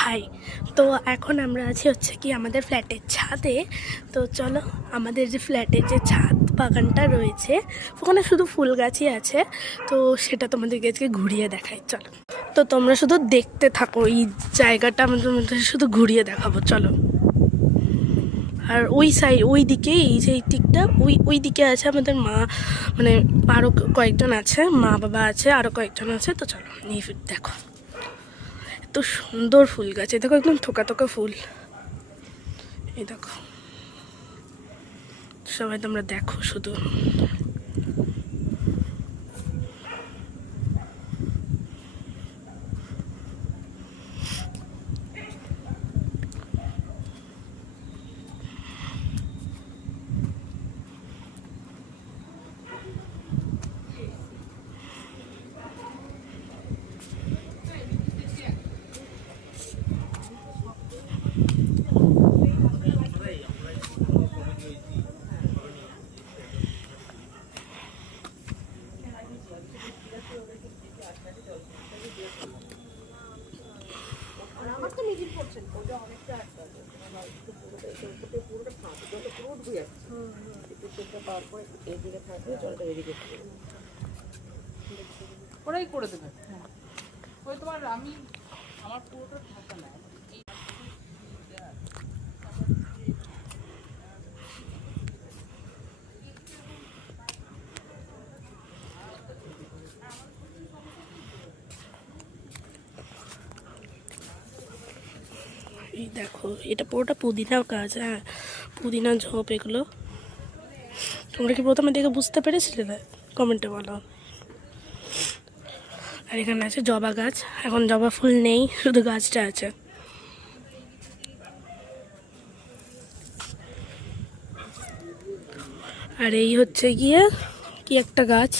High. তো এখন আমরা আছি হচ্ছে কি আমাদের ফ্ল্যাটের ছাদে। তো চলো, আমাদের যে ফ্ল্যাটের যে ছাদ বাগানটা রয়েছে ওখানে শুধু ফুল গাছই আছে, তো সেটা তোমাদেরকে আজকে ঘুরিয়ে দেখাই। চলো, তো তোমরা শুধু দেখতে থাকো, এই জায়গাটা আমাদের মধ্যে শুধু ঘুরিয়ে দেখাবো। চলো। আর ওই সাইড, ওই দিকে, এই যে দিকটা, ওই দিকে আছে আমাদের মা, মানে আরও কয়েকজন আছে, মা বাবা আছে, আরও কয়েকজন আছে। তো চলো, এই দেখো এত সুন্দর ফুল গাছ, এই দেখো একদম থোকা থোকা ফুল। এই দেখো, সবাই তোমরা দেখো শুধু। ওরাই করে দেবে। ওই তোমার আমি আমার পুরোটা ঢাকা না। এই দেখো, এটা পুরোটা পুদিনা গাছ। হ্যাঁ, পুদিনা ঝোপ এগুলো। তোমরা কি প্রথমে দেখে বুঝতে পেরেছিলে? না, কমেন্টে বলো। আর এখানে আছে জবা গাছ, এখন জবা ফুল নেই, শুধু গাছটা আছে। আর এই হচ্ছে গিয়ে কি একটা গাছ,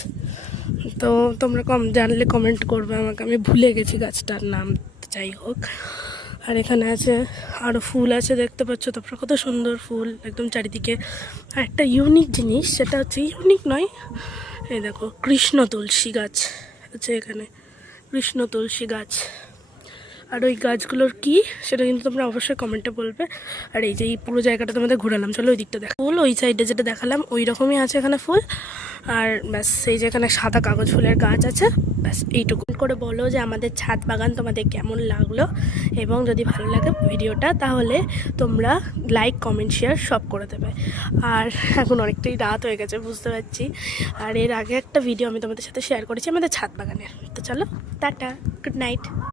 তো তোমরা জানলে কমেন্ট করবে আমাকে, আমি ভুলে গেছি গাছটার নাম। যাই হোক, আর এখানে আছে আরও ফুল আছে, দেখতে পাচ্ছ তোমরা কত সুন্দর ফুল একদম চারিদিকে। আর একটা ইউনিক জিনিস, সেটা হচ্ছে, ইউনিক নয়, এই দেখো কৃষ্ণ তুলসী গাছ আছে এখানে, কৃষ্ণ তুলসী গাছ। আর ওই গাছগুলোর কি সেটা কিন্তু তোমরা অবশ্যই কমেন্টে বলবে। আর এই যে এই পুরো জায়গাটা তোমাদের ঘোরালাম, চলো ওই দিকটা দেখো। ফুল ওই সাইডে যেটা দেখালাম ওই রকমই আছে এখানে ফুল। আর ব্যাস, এই যে এখানে সাদা কাগজ ফুলের গাছ আছে, ব্যাস এইটুকু। করে বলো যে আমাদের ছাদ বাগান তোমাদের কেমন লাগলো, এবং যদি ভালো লাগে ভিডিওটা তাহলে তোমরা লাইক, কমেন্ট, শেয়ার সব করে দেবে। আর এখন অনেকটাই রাত হয়ে গেছে বুঝতে পারছি। আর এর আগে একটা ভিডিও আমি তোমাদের সাথে শেয়ার করেছি আমাদের ছাদ বাগানের। তো চলো, টাটা, গুড নাইট।